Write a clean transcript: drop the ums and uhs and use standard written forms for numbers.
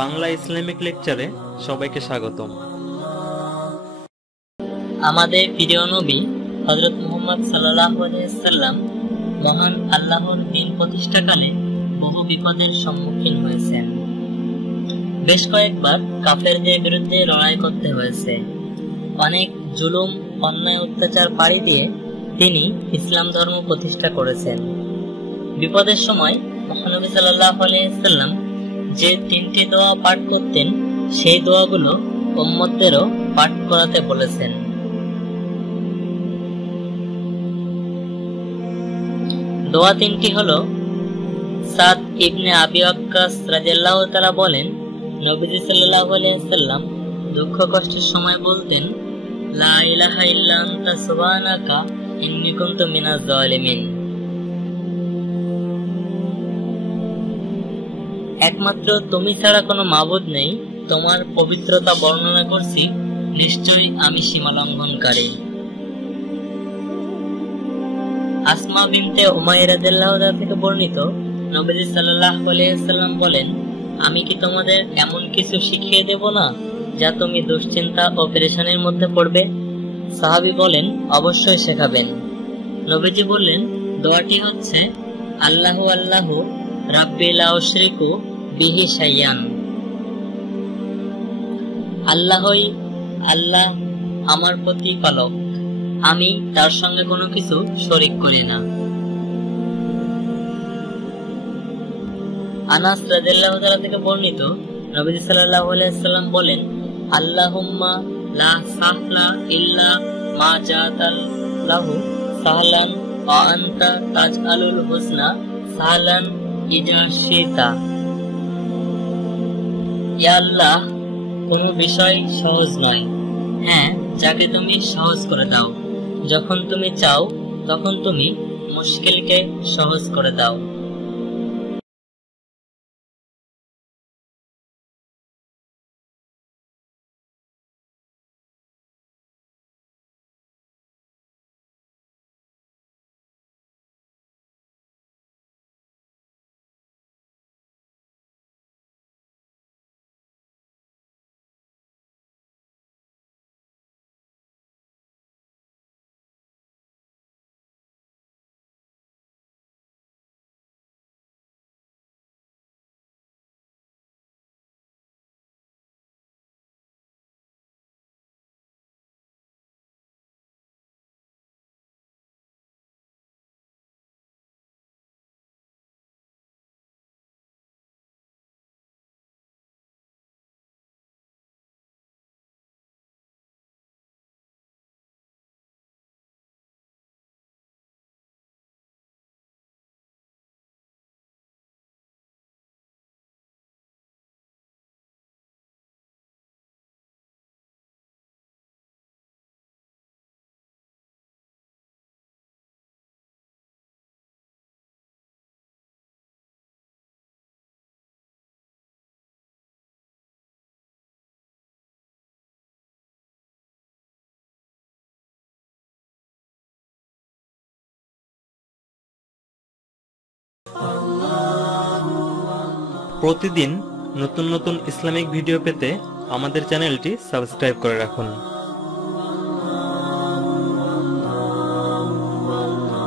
Bangla Islamic লেকচারে সবাইকে স্বাগতম। আমাদের প্রিয় নবী হযরত মুহাম্মদ সাল্লাল্লাহু আলাইহি ওয়াসাল্লাম মহান আল্লাহর দ্বীন প্রতিষ্ঠাকালে বহু বিপদের সম্মুখীন হয়েছেন। বেশ কয়েকবার কাফেরদের বিরুদ্ধে লড়াই করতে হয়েছে। অনেক জুলুম, অন্যায়, অত্যাচার পাড়ি দিয়ে তিনি ইসলাম ধর্ম প্রতিষ্ঠা করেছেন। বিপদের সময় মহানবী সাল্লাল্লাহু আলাইহি ওয়াসাল্লাম যে 3টি দোয়া পাঠ করতেন, সেই দোয়াগুলো উম্মতদেরও পাঠ করাতে বলেছেন। দোয়া 3টি হলো, সাদ ইবনে আবি ওয়াক্কাস রাদিয়াল্লাহু তাআলা বলেন, নবীজি সাল্লাল্লাহু আলাইহি ওয়াসাল্লাম দুঃখ কষ্টের সময় বলতেন, লা ইলাহা ইল্লা আনতা সুবহানাকা ইন্নী কুনতু মিনাজ জালিমিন। একমাত্র তুমি ছাড়া কোনো মাবুদ নেই, তোমার পবিত্রতা বর্ণনা করছি, নিশ্চয়ই আমি সীমালঙ্ঘনকারী। আসমা বিনতে উমাইয়া রাদিয়াল্লাহু তাআলা থেকে বর্ণিত, নবী সাল্লাল্লাহু আলাইহি ওয়াসাল্লাম বলেন, আমি কি তোমাদের এমন কিছু শিখিয়ে দেব না যা তুমি দুশ্চিন্তা ও পেরেশানির মধ্যে পড়বে? সাহাবী বলেন, অবশ্যই শেখাবেন। নবীজি বললেন, দোয়াটি হচ্ছে, আল্লাহু আল্লাহু রাব্বি লা উশরিকু বিহি শাইয়ান। আল্লাহই আল্লাহ, আমার প্রতিপালক, আমি তার সঙ্গে কোনো কিছু শরীক করি না। আনাস রাদিয়াল্লাহু তাআলা থেকে বর্ণিত, নবী সাল্লাল্লাহু আলাইহি ওয়াসাল্লাম বলেন, আল্লাহুম্মা লা সাহলা ইল্লা মা জাআতাল্লাহু সাহলান ওয়া আনতা তাজআলুল হুসনা সাহলান ইজা শিতা। ইয়া আল্লাহ, কোনো বিষয় সহজ নয়, হ্যাঁ, যাকে তুমি সহজ করে দাও। যখন তুমি চাও তখন তুমি মুশকিলকে সহজ করে দাও। প্রতিদিন নতুন নতুন ইসলামিক ভিডিও পেতে আমাদের চ্যানেলটি সাবস্ক্রাইব করে রাখুন।